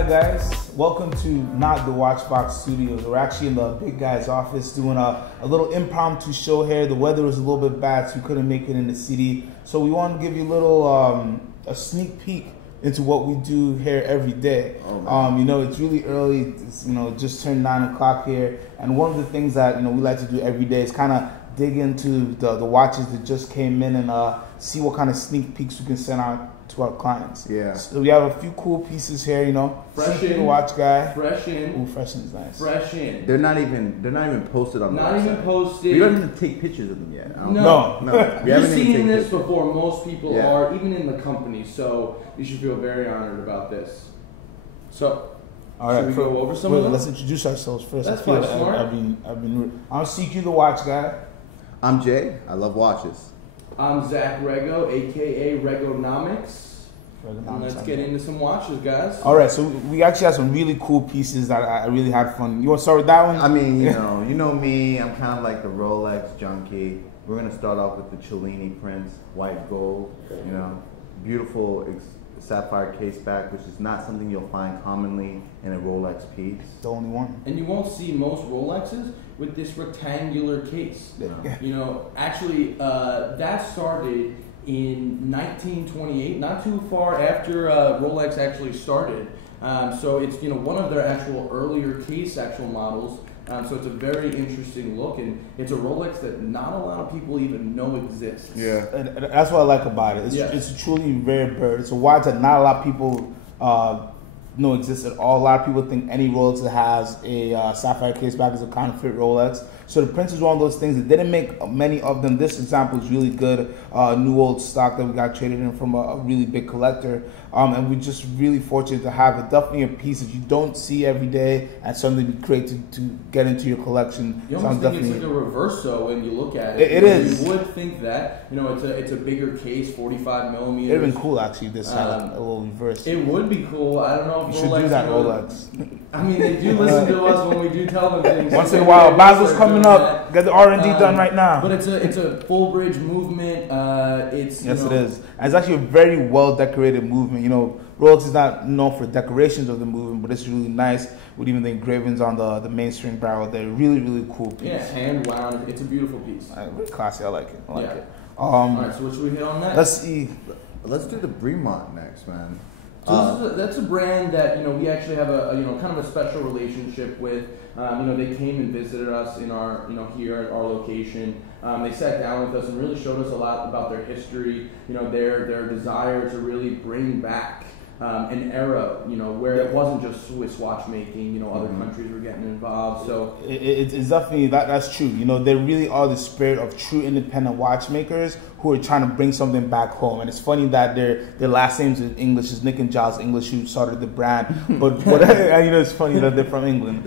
Hi guys, welcome to not the WatchBox Studios. We're actually in the big guy's office doing a little impromptu show here. The weather was a little bit bad, so we couldn't make it in the city. So we wanted to give you a little a sneak peek into what we do here every day. You know, it's really early. It's, you know, just turned 9 o'clock here, and one of the things that we like to do every day is kind of dig into the watches that just came in and see what kind of sneak peeks we can send out to our clients. Yeah. So we have a few cool pieces here, Fresh in. in. Watch guy. Fresh in. Ooh, fresh in is nice. Fresh in. They're not even posted on the Not website. even posted. We don't even take pictures of them yet. No. We You're haven't even seeing taken this pictures. before most people are, even in the company. So you should feel very honored about this. So, All right, should we go over some of them? Let's introduce ourselves first. That's I feel fine, like smart. I've been rude. I'm CQ the watch guy. I'm Jay. I love watches. I'm Zach Rego, aka Regonomics. And let's get into some watches, guys. All right, so we actually have some really cool pieces that I really had fun. You want to start with that one? I mean, you know me. I'm kind of like the Rolex junkie. We're gonna start off with the Cellini Prince, white gold. Beautiful sapphire case back, which is not something you'll find commonly in a Rolex piece. The only one. And you won't see most Rolexes with this rectangular case. Yeah. Actually, that started in 1928, not too far after Rolex actually started. So it's one of their actual earlier case models. So it's a very interesting look, and it's a Rolex that not a lot of people even know exists. Yeah, and that's what I like about it. It's a truly rare bird. It's a watch that not a lot of people know exists at all. A lot of people think any Rolex that has a sapphire case back is a counterfeit Rolex. So the Prince is one of those things that didn't make many of them. This example is really good. New old stock that we got traded in from a really big collector. And we're just really fortunate to have it. Definitely a piece that you don't see every day, and something to be great to get into your collection. You almost think it's like a reverso when you look at it. It is. You would think that. It's a bigger case, 45 millimeters. It'd have been cool actually. This had a little reverse. It would be cool. I don't know if you should do that, Rolex. I mean, they do listen to us when we do tell them things. Once in a while, Basil's coming up. Get the R&D done right now. But it's a full bridge movement. Yes, it is. And it's actually a very well decorated movement. Rolex is not known for decorations of the movement, but it's really nice with even the engravings on the mainspring barrel. They're really, really cool piece. Yeah, hand wound. It's a beautiful piece. Very classy. I like it. I like it. All right, so what should we hit on next? Let's see. Let's do the Bremont next, man. So that's a brand that we actually have a kind of a special relationship with. They came and visited us in our here at our location. They sat down with us and really showed us a lot about their history. Their desire to really bring back an era, where it wasn't just Swiss watchmaking. Other countries were getting involved. So it's definitely that's true. They really are the spirit of true independent watchmakers who are trying to bring something back home. And it's funny that their last names in English is Nick and Giles English, who started the brand. But it's funny that they're from England.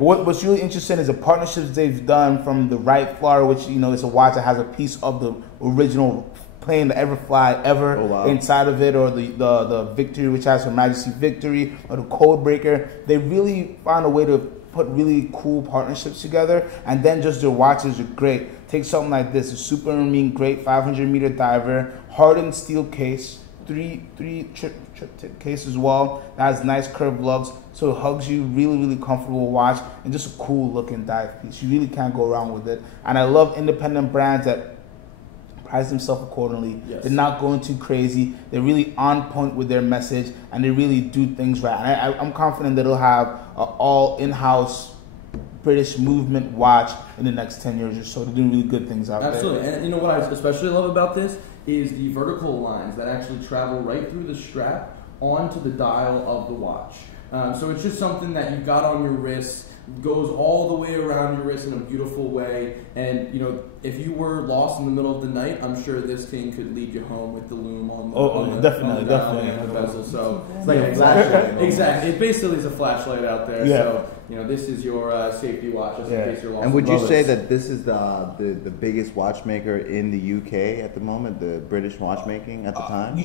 What's really interesting is the partnerships they've done from the Wright Flower, which is a watch that has a piece of the original plane, the Everfly ever inside of it, or the Victory, which has Her Majesty Victory, or the Code Breaker. They really found a way to put really cool partnerships together, and then just their watches are great. Take something like this, a super great 500-meter diver, hardened steel case, three triptych case as well. That has nice curved lugs, so it hugs you, really, really comfortable watch, and just a cool looking dive piece. You really can't go wrong with it. And I love independent brands that price themselves accordingly. They're not going too crazy. They're really on point with their message, and they really do things right. And I'm confident that they'll have an all in-house British movement watch in the next 10 years or so. They're doing really good things out there. Absolutely. And what I especially love about this is the vertical lines that actually travel right through the strap onto the dial of the watch. So it's just something that you've got on your wrist, goes all the way around your wrist in a beautiful way. And if you were lost in the middle of the night, I'm sure this thing could lead you home with the loom on the definitely. bezel. So it's like a flashlight. Exactly. It basically is a flashlight out there. Yeah. So this is your safety watch, just in case you're lost. And would you say that this is the biggest watchmaker in the UK at the moment, the British watchmaking at the time?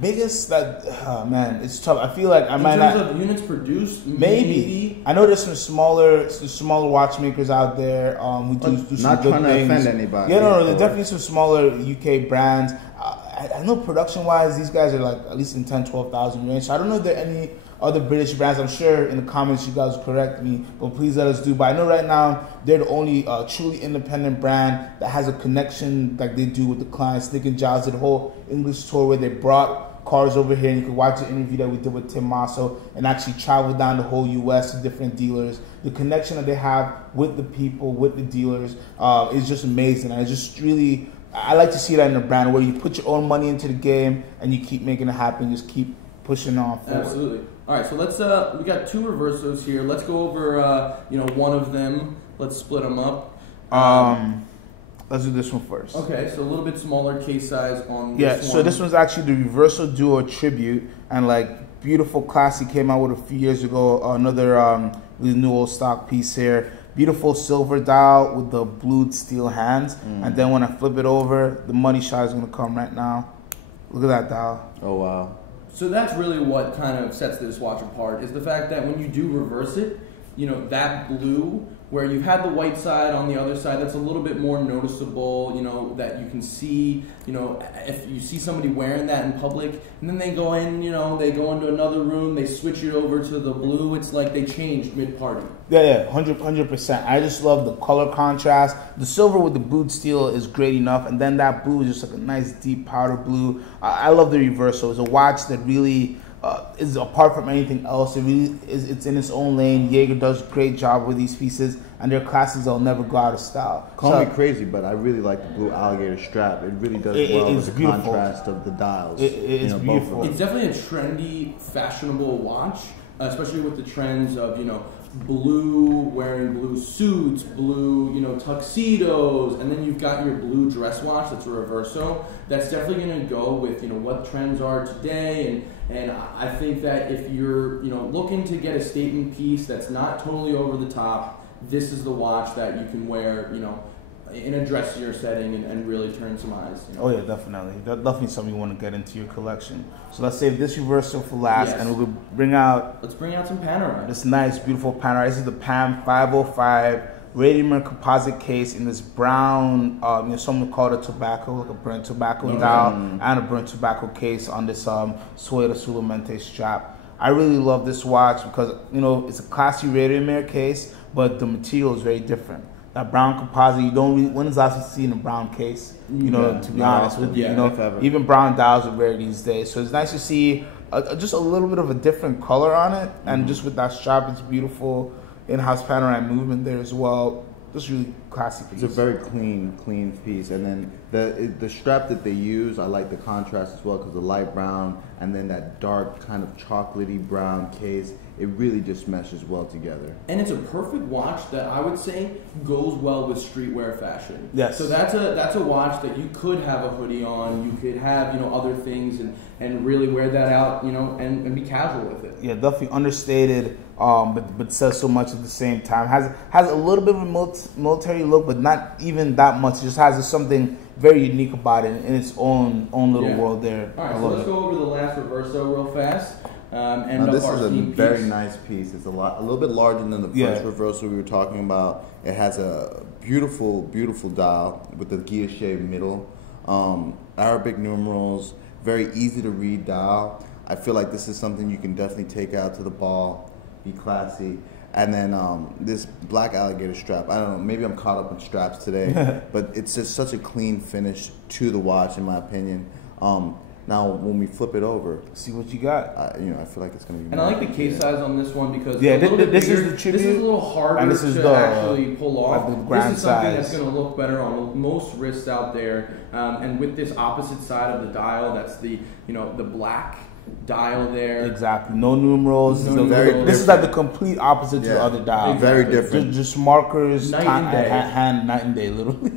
Biggest man, it's tough. I feel like I might not. In terms of units produced, maybe. I know there's some smaller watchmakers out there who do some not good trying things. to offend anybody. Yeah, no, there's definitely some smaller UK brands. I know production-wise, these guys are like at least in 10, 12,000 range. So I don't know if there are any other British brands. I'm sure in the comments you guys will correct me, but please let us do. But I know right now they're the only truly independent brand that has a connection like they do with the clients. Nick and Giles did a whole English tour where they brought cars over here, and you can watch the interview that we did with Tim Masso and actually travel down the whole U.S. to different dealers. The connection that they have with the people, with the dealers, is just amazing. And it's just really, I like to see that in a brand where you put your own money into the game and you keep making it happen, just keep pushing on forward. Absolutely. All right, so let's we got 2 Reversos here. Let's go over one of them. Let's split them up. Let's do this one first. Okay, so a little bit smaller case size on this one. Yeah, so this one's actually the Reverso Duo Tribute, and like beautiful classy, came out with a few years ago. Another really new old stock piece here. Beautiful silver dial with the blued steel hands, and then when I flip it over, the money shot is gonna come right now. Look at that dial. Oh wow. So that's really what kind of sets this watch apart, is the fact that when you do reverse it, that blue, where you had the white side on the other side, that's a little bit more noticeable, that you can see, if you see somebody wearing that in public, and then they go in, they go into another room, they switch it over to the blue, it's like they changed mid-party. Yeah, 100%. I just love the color contrast. The silver with the blued steel is great enough, and then that blue is just like a nice deep powder blue. I love the Reverso. It's a watch that really is apart from anything else. It really is. It's in its own lane. Jaeger does a great job with these pieces, and their classics will never go out of style. Call me crazy, but I really like the blue alligator strap. It really does well with the beautiful contrast of the dials. It's beautiful. It's definitely a trendy, fashionable watch, especially with the trends of blue, wearing blue suits, blue, tuxedos, and then you've got your blue dress watch that's a Reverso. That's definitely going to go with, what trends are today, and I think that if you're, looking to get a statement piece that's not totally over the top, this is the watch that you can wear, in a dressier setting and really turn some eyes. Oh yeah, definitely. That's definitely something you want to get into your collection. So let's save this Reverso for last, and we'll bring out. Let's bring out some Panerai. This nice, beautiful Panerai. This is the PAM 505 radium composite case in this brown. Some would call it a tobacco, like a burnt tobacco dial, and a burnt tobacco case on this Suede Sulamente strap. I really love this watch because it's a classy radium case, but the material is very different. That brown composite, you don't really, when is the last time you've seen a brown case? To be honest with you, even brown dials are rare these days. So it's nice to see just a little bit of a different color on it, and just with that strap, it's beautiful. In-house Panerai movement there as well. Just really classy piece. It's a very clean piece, and then the strap that they use, I like the contrast as well because the light brown and then that dark kind of chocolatey brown case. It really just meshes well together. And it's a perfect watch that I would say goes well with streetwear fashion. Yes. So that's a watch that you could have a hoodie on, you could have, other things and really wear that out, and be casual with it. Yeah, definitely understated, but says so much at the same time. Has a little bit of a military look, but not even that much. It just has something very unique about it in its own little world there. All right, so let's go over the last Reverso real fast. Now this is a very nice piece. It's a little bit larger than the first Reverso we were talking about. It has a beautiful dial with the guilloche middle, Arabic numerals, very easy to read dial. I feel like this is something you can definitely take out to the ball, be classy. And then this black alligator strap. I don't know, maybe I'm caught up in straps today, but it's just such a clean finish to the watch, in my opinion. Now, when we flip it over, see what you got. I feel like it's going to be. And I like the case size on this one because this is the tribute. This is a little harder to actually pull off. This is something that's going to look better on most wrists out there. And with this opposite side of the dial, that's the the black dial there. Exactly. No numerals. This is like the complete opposite to the other dial. Exactly. Very different. Just markers, night and day, literally.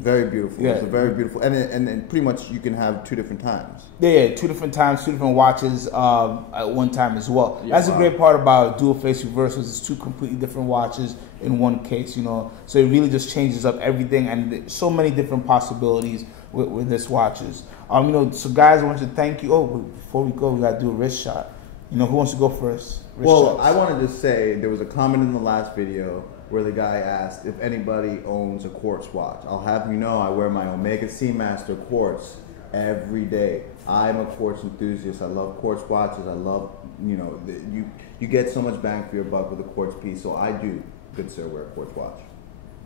Very beautiful. Yeah. It's very beautiful. And pretty much you can have 2 different times. Yeah, 2 different times, 2 different watches at one time as well. That's the great part about dual face Reversos. It's 2 completely different watches in one case, So it really just changes up everything, and so many different possibilities with this watches. So guys, I want to thank you. Oh, before we go, we got to do a wrist shot. Who wants to go first? Well, I wanted to say there was a comment in the last video where the guy asked if anybody owns a quartz watch. I'll have you know I wear my Omega Seamaster quartz every day. I'm a quartz enthusiast. I love quartz watches. I love, you get so much bang for your buck with a quartz piece. So I do, good sir, wear a quartz watch.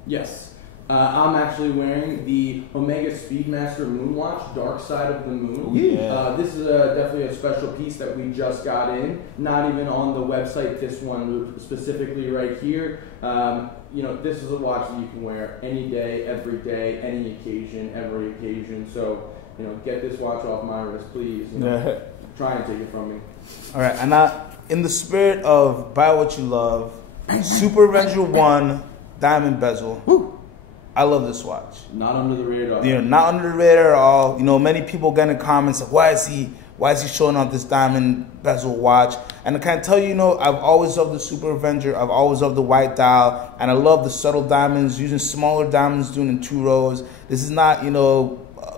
Yes. I'm actually wearing the Omega Speedmaster Moonwatch, Dark Side of the Moon. Yeah. This is definitely a special piece that we just got in. Not even on the website, this one specifically right here. This is a watch that you can wear any day, every day, any occasion, every occasion. So, get this watch off my wrist, please. Try and take it from me. All right, and in the spirit of buy what you love, Super Avenger 1 diamond bezel. Woo. I love this watch. Not under the radar. Not under the radar at all. Many people get in comments like, why is he showing off this diamond bezel watch? And I can tell you, I've always loved the Super Avenger. I've always loved the white dial, and I love the subtle diamonds, using smaller diamonds, doing in 2 rows. This is not,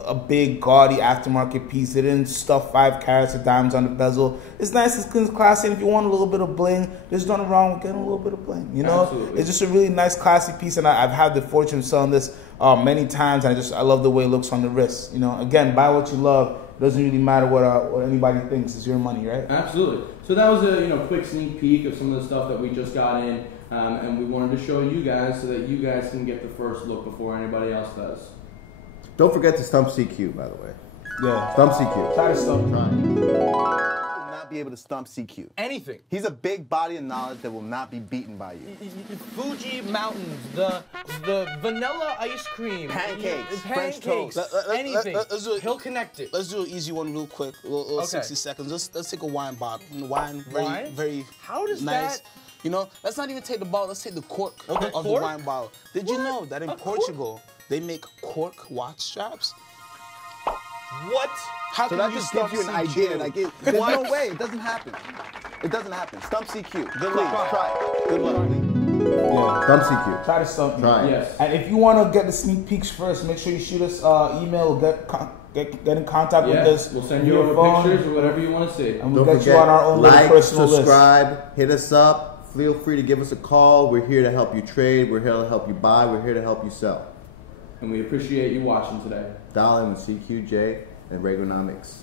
a big gaudy aftermarket piece. They didn't stuff 5 carats of diamonds on the bezel. It's nice, it's classy, and if you want a little bit of bling, there's nothing wrong with getting a little bit of bling. Absolutely. It's just a really nice, classy piece, and I've had the fortune of selling this many times, and I love the way it looks on the wrist. Again, buy what you love. It doesn't really matter what anybody thinks. It's your money, right? Absolutely. So that was a quick sneak peek of some of the stuff that we just got in, and we wanted to show you guys so that you guys can get the first look before anybody else does. Don't forget to stump CQ, by the way. Yeah. Stump CQ. Try to stump. Will not be able to stump CQ. Anything. He's a big body of knowledge that will not be beaten by you. Fuji Mountains, the vanilla ice cream, pancakes, French pancakes, toast. anything. Let's do it. He'll connect it. Let's do an easy one real quick. A little Okay. 60 seconds. Let's take a wine bottle. Wine, very How does nice. that? Let's not even take the bottle. Let's take the cork of the cork? wine bottle. Did you know that in A cork? Portugal they make cork watch straps? What? How So can that you just stump gives you an CQ? idea. There's no way. It doesn't happen. It doesn't happen. Stump CQ. Good luck. Try it. Good luck. Yeah. Stump CQ. Try to stump me. Try it. Yes. And if you want to get the sneak peeks first, make sure you shoot us email, get in contact with us. We'll send via you over phone, pictures or whatever you want to see. and we'll Don't get forget, you on our own little like, personal subscribe, hit us up. Feel free to give us a call. We're here to help you trade. We're here to help you buy. We're here to help you sell. And we appreciate you watching today. Dial in with CQJ and Reaganomics.